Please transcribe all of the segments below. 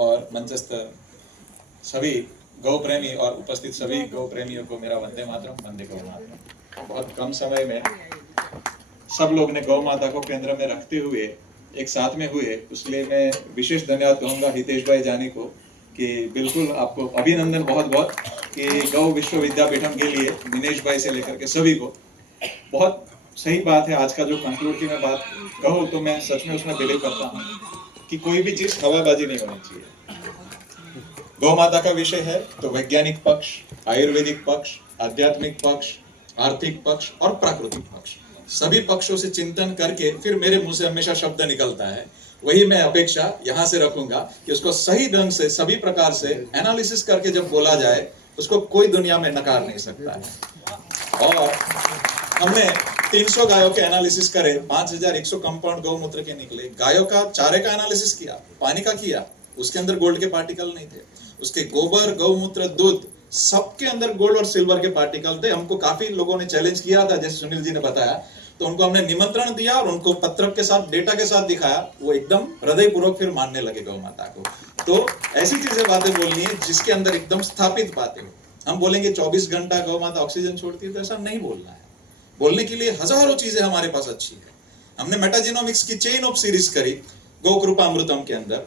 और मंचस्थ सभी गौ प्रेमी और उपस्थित सभी गौ प्रेमियों को मेरा वंदे मातरम, वंदे गौ मातरम। बहुत कम समय में सब लोग ने गौ माता को केंद्र में रखते हुए एक साथ में हुए, इसलिए मैं विशेष धन्यवाद कहूँगा हितेश भाई जानी को कि बिल्कुल आपको अभिनंदन बहुत बहुत कि गौ विश्वविद्यापीठम के लिए दिनेश भाई से लेकर के सभी को। बहुत सही बात है। आज का जो कंक्लूड की मैं बात कहूँ तो मैं सच में उसमें बिलीव करता हूँ कि कोई भी चीज हवाबाजी नहीं होनी चाहिए। गौ माता का विषय है तो वैज्ञानिक पक्ष, आयुर्वेदिक पक्ष, आध्यात्मिक पक्ष, आर्थिक पक्ष और प्राकृतिक पक्ष, सभी पक्षों से चिंतन करके फिर मेरे मुंह से हमेशा शब्द निकलता है। वही मैं अपेक्षा यहाँ से रखूंगा कि उसको सही ढंग से सभी प्रकार से एनालिसिस करके जब बोला जाए उसको कोई दुनिया में नकार नहीं सकता है। और हमने 300 गायों के एनालिसिस करे, 5100 कंपाउंड गौमूत्र के निकले। गायों का चारे का एनालिसिस किया, पानी का किया, उसके अंदर गोल्ड के पार्टिकल नहीं थे। उसके गोबर, गौमूत्र, दूध सबके अंदर गोल्ड और सिल्वर के पार्टिकल थे। हमको काफी लोगों ने चैलेंज किया था, जैसे सुनील जी ने बताया, तो उनको हमने निमंत्रण दिया और उनको पत्रक के साथ, डेटा के साथ दिखाया। वो एकदम हृदयपूर्वक फिर मानने लगे गौ माता को। तो ऐसी चीजें बातें बोलनी है जिसके अंदर एकदम स्थापित बातें हो। हम बोलेंगे 24 घंटा गौ माता ऑक्सीजन छोड़ती है, तो ऐसा नहीं बोलना है। बोलने के लिए हजारों चीजें हमारे पास अच्छी है। हमने मेटाजीनोमिक्स की चेन ऑफ सीरीज करी गौ कृपा अमृतम के अंदर,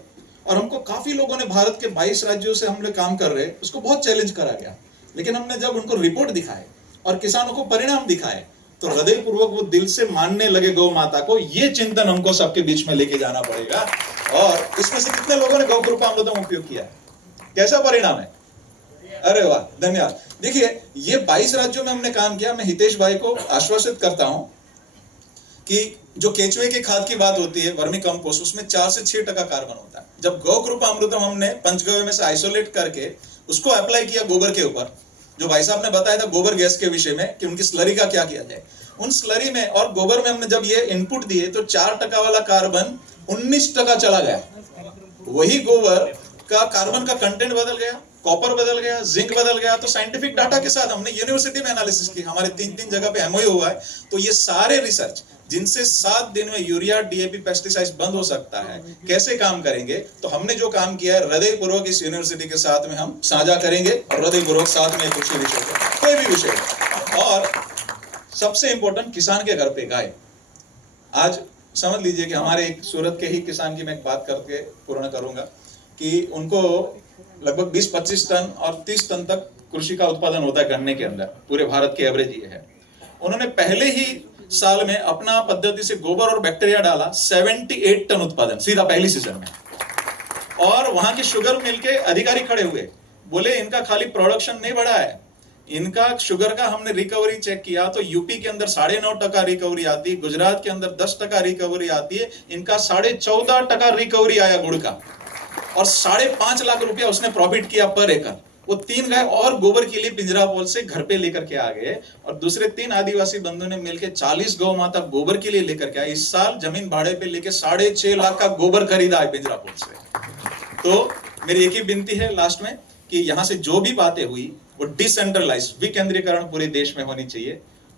और हमको काफी लोगों ने, भारत के 22 राज्यों से हम लोग काम कर रहे हैं, उसको बहुत चैलेंज करा गया। लेकिन हमने जब उनको रिपोर्ट दिखाए और किसानों को परिणाम दिखाए तो हृदयपूर्वक वो दिल से मानने लगे गौ माता को। ये चिंतन हमको सबके बीच में लेके जाना पड़ेगा। और इसमें से कितने लोगों ने गौ कृपा अमृतम उपयोग किया है? कैसा परिणाम है? अरे वाह, धन्यवाद। देखिए, ये 22 राज्यों में हमने काम किया। मैं हितेश भाई को आश्वासित करता हूं कि जो केचुए की खाद की बात होती है, वर्मी कंपोस्ट, उसमें 4 से 6% कार्बन होता है। जब गौ कृपा अमृतम हमने पंचगव्य में से आइसोलेट करके उसको अप्लाई किया गोबर के ऊपर, जो भाई साहब ने बताया था गोबर गैस के विषय में कि उनकी स्लरी का क्या किया जाए, उन स्लरी में और गोबर में हमने जब ये इनपुट दिए तो 4% वाला कार्बन 19% चला गया। वही गोबर का कार्बन का कंटेंट बदल गया, कॉपर बदल गया, जिंक बदल गया। तो साइंटिफिक डाटा के साथ हमने यूनिवर्सिटी में एनालिसिस की, हमारे 3 जगह पे एमओयू हुआ है। तो ये सारे रिसर्च जिनसे 7 दिन में यूरिया, डीएपी, पेस्टिसाइड्स बंद हो सकता है, कैसे काम करेंगे, तो हमने जो काम किया है हृदयपूर्वक इस यूनिवर्सिटी के साथ में हम साझा करेंगे और हृदयपूर्वक साथ में कुछ विषय को, कोई भी विषय। और सबसे इंपॉर्टेंट, किसान के घर पे गाय। आज समझ लीजिए कि हमारे एक सूरत के ही किसान की मैं एक बात करके पूर्ण करूंगा कि उनको लगभग 20-25 टन और 30 टन तक कृषि का उत्पादन होता है गन्ने के अंदर। पूरे भारत के एवरेज ये है। उन्होंने पहले ही साल में अपना पद्धति से गोबर और बैक्टीरिया डाला, 78 टन उत्पादन सीधा पहली सीजन में। और वहां के शुगर मिल के अधिकारी खड़े हुए, बोले इनका खाली प्रोडक्शन नहीं बढ़ा है, इनका शुगर का हमने रिकवरी चेक किया तो यूपी के अंदर 9.5% रिकवरी आती है, गुजरात के अंदर 10% रिकवरी आती है, इनका 14.5% रिकवरी आया गुड़ का, और 5.5 लाख रुपया उसने प्रॉफिट किया पर एकड़। वो 3 गाय और गोबर के लिए पिंजरापोल से घर पे लेकर के आ गए, और दूसरे 3 आदिवासी बंधुओं ने मिलकर 40 गौ माता गोबर के लिए लेकर के आए। इस साल जमीन भाड़े पे लेके 6.5 लाख का गोबर खरीदा है पिंजरापोल से। तो मेरी एक ही विनती है लास्ट में कि यहाँ से जो भी बातें हुई वो डिसेंट्रलाइज, विकेंद्रीकरण पूरे देश में होनी चाहिए।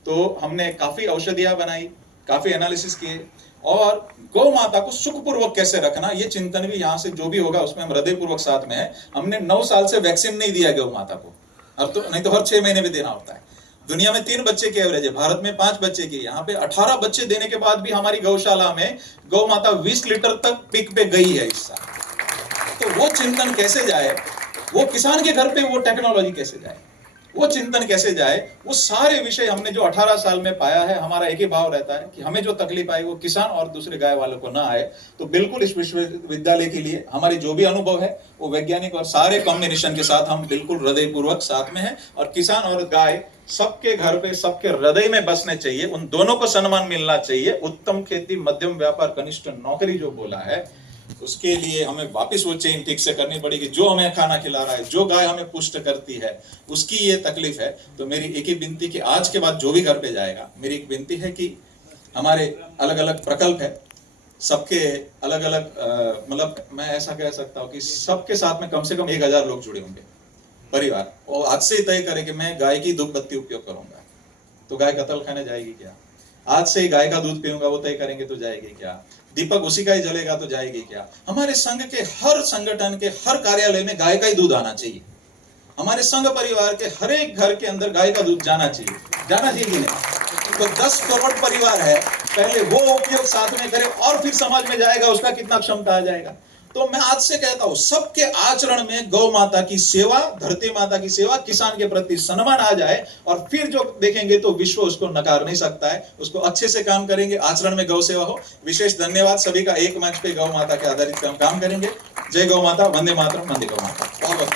तो हमने काफी औषधियां बनाई, काफी एनालिसिस किए, और गौ माता को सुखपूर्वक कैसे रखना, ये चिंतन भी यहाँ से जो भी होगा उसमें हम हृदयपूर्वक साथ में है। हमने 9 साल से वैक्सीन नहीं दिया गौ माता को, अब तो नहीं तो हर 6 महीने में देना होता है। दुनिया में 3 बच्चे की एवरेज है, भारत में 5 बच्चे की, यहाँ पे 18 बच्चे देने के बाद भी हमारी गौशाला में गौ माता 20 लीटर तक पीक पे गई है इस साल। तो वो चिंतन कैसे जाए, वो किसान के घर पे वो टेक्नोलॉजी कैसे जाए, वो चिंतन कैसे जाए, वो सारे विषय हमने जो 18 साल में पाया है। हमारा एक ही भाव रहता है कि हमें जो तकलीफ आई वो किसान और दूसरे गाय वालों को ना आए। तो बिल्कुल इस विश्वविद्यालय के लिए हमारी जो भी अनुभव है वो वैज्ञानिक और सारे कॉम्बिनेशन के साथ हम बिल्कुल हृदयपूर्वक साथ में हैं। और किसान और गाय सबके घर पे, सबके हृदय में बसने चाहिए, उन दोनों को सम्मान मिलना चाहिए। उत्तम खेती, मध्यम व्यापार, कनिष्ठ नौकरी जो बोला है, उसके लिए हमें वापस वो चेन ठीक से करनी पड़ेगी। जो हमें खाना खिला रहा है, जो गाय हमें पुष्ट करती है, उसकी ये तकलीफ है। तो मेरी एक ही विनती कि आज के बाद जो भी घर पे जाएगा, मेरी एक विनती है कि हमारे अलग अलग प्रकल्प है, सबके अलग अलग, मतलब मैं ऐसा कह सकता हूँ कि सबके साथ में कम से कम 1000 लोग जुड़े होंगे परिवार, और आज से ही तय करे कि मैं गाय की धूप बत्ती उपयोग करूंगा, तो गाय कत्ल खाने जाएगी क्या? आज से ही गाय का दूध पीऊंगा, वो तय करेंगे तो जाएगी क्या? दीपक उसी का ही जलेगा तो जाएगी क्या। हमारे संघ के हर संगठन के हर कार्यालय में गाय का ही दूध आना चाहिए। हमारे संघ परिवार के हर एक घर के अंदर गाय का दूध जाना चाहिए कि नहीं। तो 10 करोड़ परिवार है, पहले वो उपयोग साथ में करे और फिर समाज में जाएगा, उसका कितना क्षमता आ जाएगा। तो मैं आज से कहता हूं, सबके आचरण में गौ माता की सेवा, धरती माता की सेवा, किसान के प्रति सम्मान आ जाए, और फिर जो देखेंगे तो विश्व उसको नकार नहीं सकता है। उसको अच्छे से काम करेंगे, आचरण में गौ सेवा हो। विशेष धन्यवाद सभी का, एक मंच पे गौ माता के आधारित काम करेंगे। जय गौ माता, वंदे मातरम, वंदे गौ माता। बहुत बहुत